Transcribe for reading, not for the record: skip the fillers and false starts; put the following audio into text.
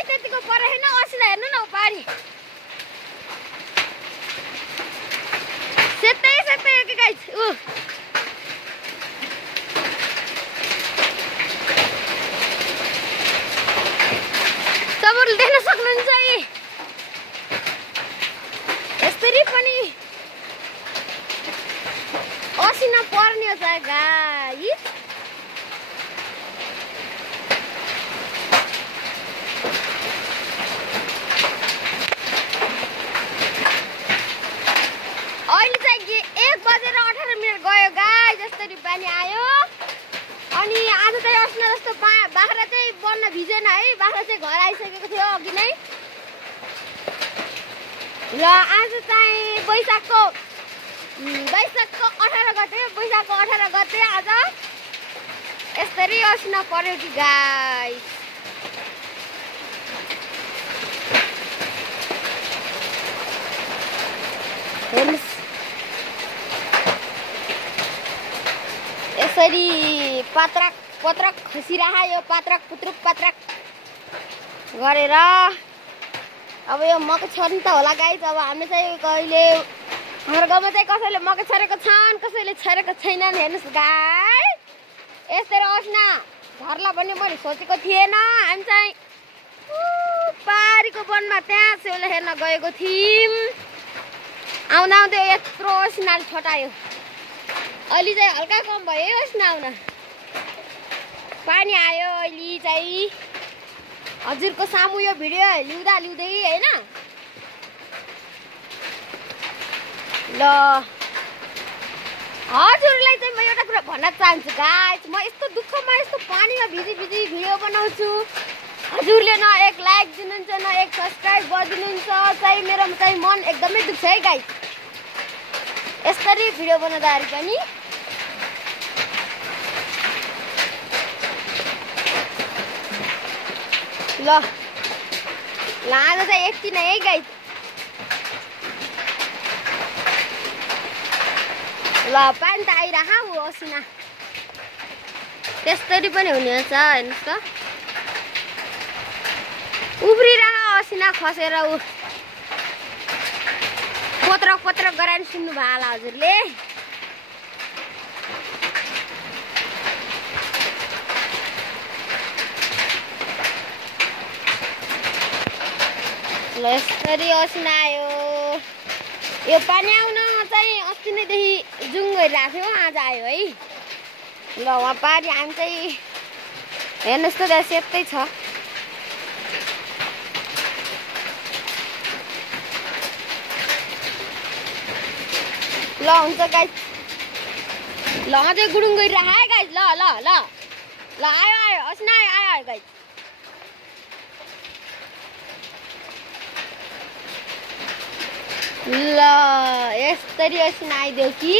पनि त्यतिको परेन असिना हेर्नु न पानी सेतै सेतै के गाइस तपाईहरुले देख्न सक्नुहुन्छ यसरी पनि असिना पर्ने छ गाइस अहिले चाहिँ 1:18 गयो गाइस जसरी पानी आयो अनि आज चाहिँ अस्ना जस्तो बाख्रा चाहिँ बन्न भिजेन है बाख्रा चाहिँ घर आइसकेको थियो अघि नै ल आज चाहिँ वैशाखको 18 गते वैशाखको 18 गते आज यसरी अस्ना पर्यो कि गाइस हेर्नुस् यसरी पत्रक खसिरहा यो पात्रक पुत्रुक पात्रक गरेर अब यो मकै छर्नु त होला गाइस अब हामी चाहिँ कहिले हाम्रो गाउँमा चाहिँ कसैले मकै छरेको छन् कसैले छरेको छैनन् हेर्नुस् गाइस यसरी अस्ना झर्ला भन्ने मैले सोचेको थिएन हामी चाहिँ पारीको वनमा त्यहाँ सेउला हेर्न गएको थियौँ आउँदा आउँदै यत्रो अस्नाले छटायो अहिले चाहिँ हल्का कम भयो अस्ना आउन पानी आयो अहिले चाहिँ हजुरको सामु यो भिडियो लिउँदै हैन ल हजुरलाई चाहिँ म एउटा कुरा भन्न चाहन्छु गाइस म यस्तो दुःखमा यस्तो पानीमा भिजी भिडियो बनाउँछु हजुरले न एक लाइक दिनुहुन्छ न एक सब्स्क्राइब गरिदिनुहुन्छ चाहिँ मेरोमा चाहिँ मन एकदमै दुख्छ है गाइस यसरी भिडियो बनाउँदाखेरि पनि ल आज चाहिँ यति नै है गाइस ल पानी त आइरह असिना त्यस्तरी पनि हुनेछ हेर्नुस् त उब्रिरह असिना खसेर पत्रक गराएर सुन्नु भयो होला हजुरले ल यसरी असिना आयो यो पानी आउन चाहिँ अस्ति नैदेखि जुङ गरिरहेको थियो आज आयो है ल वहाँ पारी हामी चाहिँ हेर्नुहोस् त त्यहाँ सेतै छ ल हुन्छ गाइस ल अझै गुडुङ गरिरह है गाइस ल ल ल ल आयो असिना आयो गाइस ल यसरी असिना आइदेऊ कि